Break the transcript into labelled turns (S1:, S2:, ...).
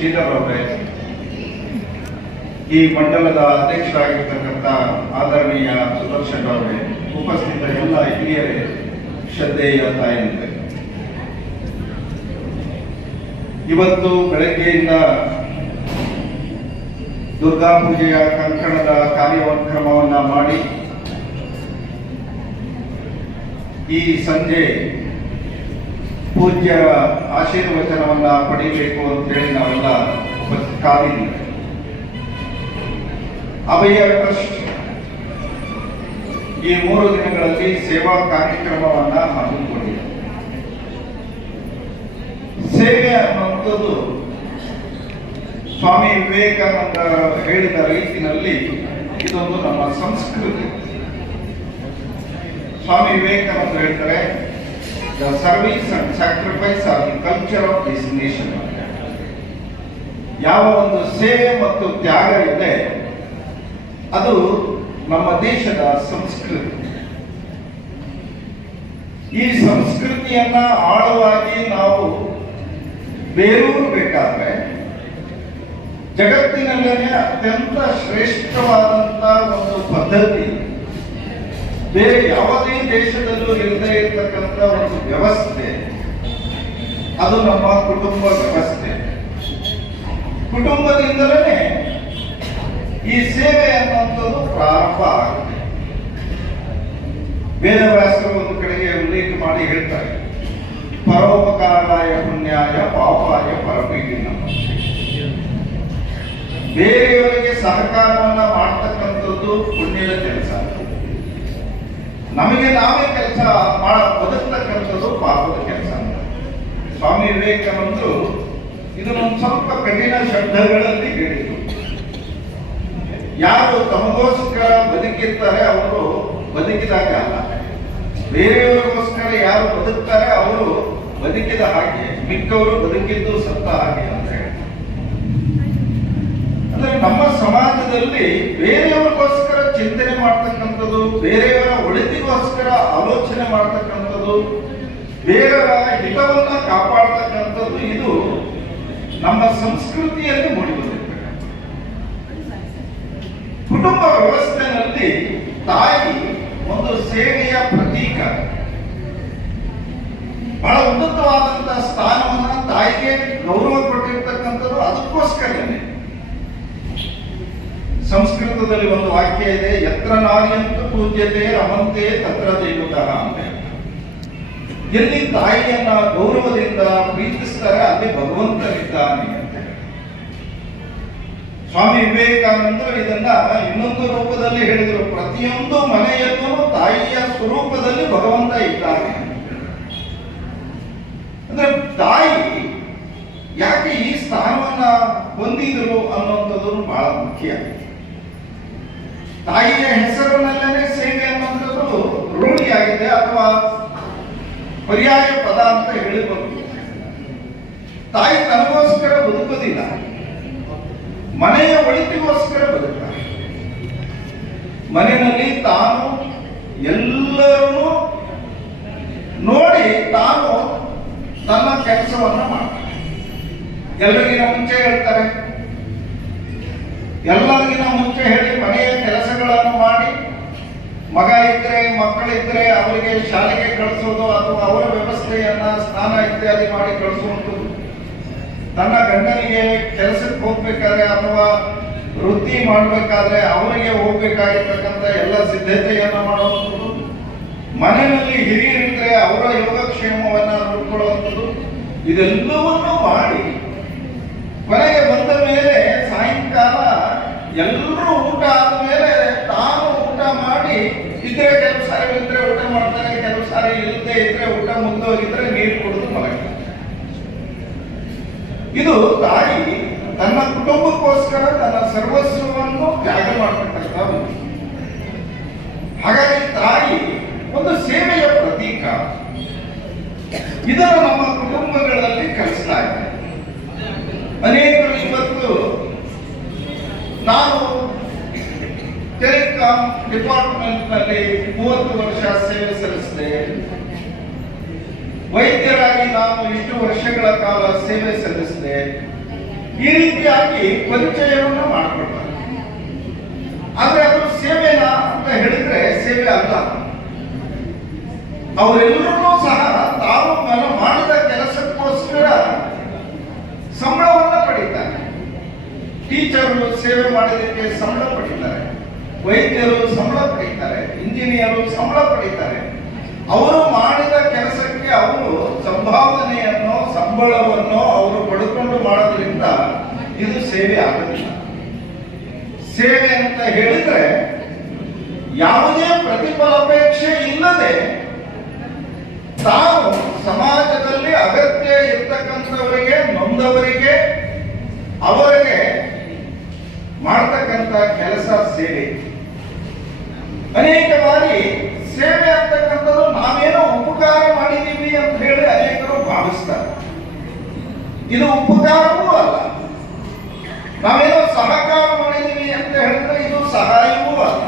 S1: ಶ್ರೀಧರ್ ಅವರೇ ಈ ಮಂಡಲದ ಅಧ್ಯಕ್ಷರಾಗಿರ್ತಕ್ಕಂಥ ಆದರಣೀಯ ಸುದರ್ಶನ್ ಅವರೇ ಉಪಸ್ಥಿತ ಎಲ್ಲ ಹಿರಿಯರೇ, ಶ್ರದ್ಧೆಯ ತಾಯಂತೆ ಇವತ್ತು ಬೆಳಗ್ಗೆಯಿಂದ ದುರ್ಗಾ ಪೂಜೆಯ ಕಂಕಣದ ಕಾರ್ಯಕ್ರಮವನ್ನ ಮಾಡಿ ಈ ಸಂಜೆ ಪೂಜ್ಯರ ಆಶೀರ್ವಚನವನ್ನ ಪಡಿಬೇಕು ಅಂತೇಳಿ ನಾವೆಲ್ಲ ಕಾದಿದ್ದೀವಿ ಅಭಯ ಟ್ರಸ್ಟ್ ಈ ಮೂರು ದಿನಗಳಲ್ಲಿ ಸೇವಾ ಕಾರ್ಯಕ್ರಮವನ್ನ ಹಮ್ಮಿಕೊಂಡಿದೆ. ಸೇವೆ ಅನ್ನುವಂಥದ್ದು ಸ್ವಾಮಿ ವಿವೇಕಾನಂದ ಹೇಳಿದ ರೀತಿನಲ್ಲಿ ಇದೊಂದು ನಮ್ಮ ಸಂಸ್ಕೃತಿ. ಸ್ವಾಮಿ ವಿವೇಕಾನಂದ ಹೇಳ್ತಾರೆ the service and sacrifice of the culture of this nation ಯಾವ ಒಂದು ಸೇವೆ ಮತ್ತು ತ್ಯಾಗ ಇದೆ, ಅದು ನಮ್ಮ ದೇಶದ ಸಂಸ್ಕೃತಿ. ಈ ಸಂಸ್ಕೃತಿಯನ್ನ ಆಳವಾಗಿ ನಾವು ಬೇರೂರಬೇಕಾದ್ರೆ ಜಗತ್ತಿನಲ್ಲೇ ಅತ್ಯಂತ ಶ್ರೇಷ್ಠವಾದಂತ ಒಂದು ಪದ್ಧತಿ. ಬೇರೆ ಯಾವುದೇ ದೇಶದಲ್ಲೂ ಇಲ್ಲದೆ ಇರತಕ್ಕಂಥ ಒಂದು ವ್ಯವಸ್ಥೆ, ಅದು ನಮ್ಮ ಕುಟುಂಬ ವ್ಯವಸ್ಥೆ. ಕುಟುಂಬದಿಂದಲೇ ಈ ಸೇವೆ ಅನ್ನುವಂಥದ್ದು ಪ್ರಾರಂಭ ಆಗುತ್ತೆ. ವೇದವ್ಯಾಸರು ಒಂದು ಕಡೆಗೆ ಉಲ್ಲೇಖ ಮಾಡಿ ಹೇಳ್ತಾರೆ, ಪರೋಪಕಾರಾಯ ಪುಣ್ಯಾಯ ಪಾಪಾಯ ನಮ್ಮ ಬೇರೆಯವರಿಗೆ ಸಹಕಾರವನ್ನ ಮಾಡ್ತಕ್ಕಂಥದ್ದು ಪುಣ್ಯದ ಕೆಲಸ. ನಮಗೆ ನಾವೇ ಕೆಲಸ ಮಾಡ ಬದುಕ್ತಕ್ಕಂಥದ್ದು ಪಾಪದ ಕೆಲಸ. ಸ್ವಾಮಿ ವಿವೇಕಾನಂದರು ಇದನ್ನೊಂದು ಸ್ವಲ್ಪ ಕಠಿಣ ಶಬ್ದಗಳಲ್ಲಿ ಹೇಳಿದರು. ಯಾರು ತಮಗೋಸ್ಕರ ಬದುಕಿರ್ತಾರೆ ಅವರು ಬದುಕಿದಾಗ ಅಲ್ಲ. ಬೇರೆಯವರಿಗೋಸ್ಕರ ಯಾರು ಬದುಕ್ತಾರೆ ಅವರು ಬದುಕಿದ ಹಾಗೆ, ಮಿಕ್ಕವರು ಬದುಕಿದ್ದು ಸತ್ತ ಹಾಗೆ ಅಂತ ಹೇಳ್ತಾರೆ ಅಂದ್ರೆ ನಮ್ಮ ಸಮಾಜದಲ್ಲಿ ಬೇರೆಯವರಿಗೋಸ್ಕರ ಚಿಂತನೆ ಮಾಡ್ತಕ್ಕಂಥದ್ದು, ಬೇರೆಯವರ ಆಲೋಚನೆ ಮಾಡ್ತಕ್ಕಂಥದ್ದು ಬೇರೆಯವರ ಹಿತವನ್ನ ಕಾಪಾಡತಕ್ಕಂಥದ್ದು, ಇದು ನಮ್ಮ ಸಂಸ್ಕೃತಿಯಲ್ಲಿ ಮೂಡಿಬಂದಿರ್ತಕ್ಕಂಥ ಕುಟುಂಬ ವ್ಯವಸ್ಥೆಯಲ್ಲಿ ತಾಯಿ ಒಂದು ಸೇವೆಯ ಪ್ರತೀಕ. ಬಹಳ ಉನ್ನತವಾದಂತಹ ಸ್ಥಾನವನ್ನ ತಾಯಿಗೆ ಗೌರವ ಕೊಟ್ಟಿರ್ತಕ್ಕಂಥದ್ದು. ಸಂಸ್ಕೃತದಲ್ಲಿ ಒಂದು ವಾಕ್ಯ ಇದೆ, ಯತ್ರ ನಾರಿಯಂತ ಪೂಜ್ಯತೆ ರಮಂತೆ ತತ್ರ ದೇವತಃ ಅಂತ ಎಲ್ಲಿ ತಾಯಿಯನ್ನ ಗೌರವದಿಂದ ಪ್ರೀತಿಸ್ತಾರೆ, ಅಲ್ಲಿ ಭಗವಂತನಿದ್ದಾನೆ ಅಂತ ಸ್ವಾಮಿ ವಿವೇಕಾನಂದರು ಇದನ್ನ ಇನ್ನೊಂದು ರೂಪದಲ್ಲಿ ಹೇಳಿದರು. ಪ್ರತಿಯೊಂದು ಮನೆಯಲ್ಲೂ ತಾಯಿಯ ಸ್ವರೂಪದಲ್ಲಿ ಭಗವಂತ ಇದ್ದಾನೆ ಅಂದ್ರೆ ತಾಯಿ ಯಾಕೆ ಈ ಸ್ಥಾನವನ್ನ ಹೊಂದಿದ್ರು ಅನ್ನುವಂಥದ್ದು ಬಹಳ ಮುಖ್ಯ. ತಾಯಿಯ ಹೆಸರಿನಲ್ಲೇ ಸೇವೆ ಅನ್ನುವಂಥದ್ದು ರೂಢಿಯಾಗಿದೆ ಅಥವಾ ಪರ್ಯಾಯ ಪದ ಅಂತ ಹೇಳಿ ಬಂದಿದೆ ತಾಯಿ ತನಗೋಸ್ಕರ ಬದುಕೋದಿಲ್ಲ ಮನೆಯ ಒಳಿತಿಗೋಸ್ಕರ ಬದುಕ್ತಾರೆ. ಮನೆಯಲ್ಲಿ ತಾನು ಎಲ್ಲರನ್ನೂ ನೋಡಿ ತಾನು ತನ್ನ ಕೆಲಸವನ್ನು ಮಾಡ್ತಾರೆ ಎಲ್ಲರಿಗಿನ ಮುಂಚೆ ಹೇಳ್ತಾರೆ ಎಲ್ಲರಿಗಿನ ಮುಂಚೆ ಹೇಳಿ ಮನೆಯ ಕೆಲಸಗಳನ್ನು ಮಾಡಿ, ಮಗ ಇದ್ರೆ ಮಕ್ಕಳಿದ್ರೆ ಅವರಿಗೆ ಶಾಲೆಗೆ ಕಳಿಸೋದು ಅಥವಾ ಅವರ ವ್ಯವಸ್ಥೆಯನ್ನ ಸ್ನಾನ ಇತ್ಯಾದಿ ಮಾಡಿ ಕಳಿಸುವಂಥದ್ದು. ತನ್ನ ಗಂಡನಿಗೆ ಕೆಲಸಕ್ಕೆ ಹೋಗ್ಬೇಕಾದ್ರೆ ಅಥವಾ ವೃತ್ತಿ ಮಾಡಬೇಕಾದ್ರೆ ಅವರಿಗೆ ಹೋಗ್ಬೇಕಾಗಿರ್ತಕ್ಕಂಥ ಎಲ್ಲ ಸಿದ್ಧತೆಯನ್ನ ಮಾಡುವಂಥದ್ದು. ಮನೆಯಲ್ಲಿ ಹಿರಿಯರಿದ್ರೆ ಅವರ ಯೋಗಕ್ಷೇಮವನ್ನ ನೋಡ್ಕೊಳ್ಳುವಂಥದ್ದು. ಇದೆಲ್ಲವನ್ನೂ ಮಾಡಿ. ಕೊನೆಗೆ ಬಂದ ಮೇಲೆ ಸಾಯಂಕಾಲ ಎಲ್ಲರೂ ಊಟ ಆದ್ಮೇಲೆ ತಾನು ಊಟ ಮಾಡಿ ಇದ್ರೆ ಕೆಲವು ಸಾರಿ ಇದ್ರೆ ಊಟ ಮಾಡ್ತಾರೆ ಕೆಲವು ಸಾರಿ ಇಲ್ಲದೆ ಇದ್ರೆ ಊಟ ಮುಗ್ದೋಗಿದ್ರೆ ನೀರು ಕುಡಿದು ಮಲಗ್ತಾರೆ ಇದು ತಾಯಿ ತನ್ನ ಕುಟುಂಬಕ್ಕೋಸ್ಕರ ತನ್ನ ಸರ್ವಸ್ವವನ್ನು ತ್ಯಾಗ ಮಾಡತಕ್ಕಂಥ ಹಾಗಾಗಿ ತಾಯಿ ಒಂದು ಸೇವೆಯ ಪ್ರತೀಕ. ಇದನ್ನು ನಮ್ಮ ಕುಟುಂಬಗಳಲ್ಲಿ ಕಲಿಸ್ತಾ ಇದೆ ಅನೇಕರು ಇವತ್ತು ನಾನು ಟೆಲಿಕಾಂ ಡಿಪಾರ್ಟ್ಮೆಂಟ್ನಲ್ಲಿ ಮೂವತ್ತು ವರ್ಷ ಸೇವೆ ಸಲ್ಲಿಸಿದೆ. ವೈದ್ಯರಾಗಿ ನಾನು ಇಷ್ಟು ವರ್ಷಗಳ ಕಾಲ ಸೇವೆ ಸಲ್ಲಿಸಿದೆ. ಈ ರೀತಿಯಾಗಿ ಪರಿಚಯವನ್ನು ಮಾಡಿಕೊಳ್ತಾರೆ ಆದ್ರೆ ಅದು ಸೇವೆನ ಅಂತ ಹೇಳಿದ್ರೆ ಸೇವೆ ಅಲ್ಲ. ಅವರೆಲ್ಲರೂ ಸಹ ತಾವು ಮಾಡಿದ ಕೆಲಸಕ್ಕೋಸ್ಕರ ಸಂಬಳವನ್ನ ಪಡೀತಾರೆ. ಟೀಚರ್ ಸೇವೆ ಮಾಡಿದಕ್ಕೆ ಸಂಬಳ ಪಡೀತಾರೆ. ವೈದ್ಯರು ಸಂಬಳ ಪಡೀತಾರೆ, ಇಂಜಿನಿಯರು ಸಂಬಳ ಪಡೀತಾರೆ. ಅವರು ಮಾಡಿದ ಕೆಲಸಕ್ಕೆ ಅವರು ಸಂಭಾವನೆಯನ್ನು, ಸಂಬಳವನ್ನು ಅವರು ಪಡೆದುಕೊಂಡು ಮಾಡೋದ್ರಿಂದ ಇದು ಸೇವೆ ಆಗೋದಿಲ್ಲ. ಸೇವೆ ಅಂತ ಹೇಳಿದ್ರೆ ಯಾವುದೇ ಪ್ರತಿಫಲಾಪೇಕ್ಷೆ ಇಲ್ಲದೆ ತಾವು ಸಮಾಜದಲ್ಲಿ ಅಗತ್ಯ ಇರ್ತಕ್ಕಂಥವರಿಗೆ ನೊಂದವರಿಗೆ ಅವರಿಗೆ ಮಾಡ್ತಕ್ಕಂಥ ಕೆಲಸ ಸೇವೆ ಅನೇಕ ಬಾರಿ ಸೇವೆ ಆಗ್ತಕ್ಕಂಥದ್ದು ನಾವೇನೋ ಉಪಕಾರ ಮಾಡಿದ್ದೀವಿ ಅಂತ ಹೇಳಿ ಅನೇಕರು ಭಾವಿಸ್ತಾರೆ ಇದು ಉಪಕಾರವೂ ಅಲ್ಲ ನಾವೇನೋ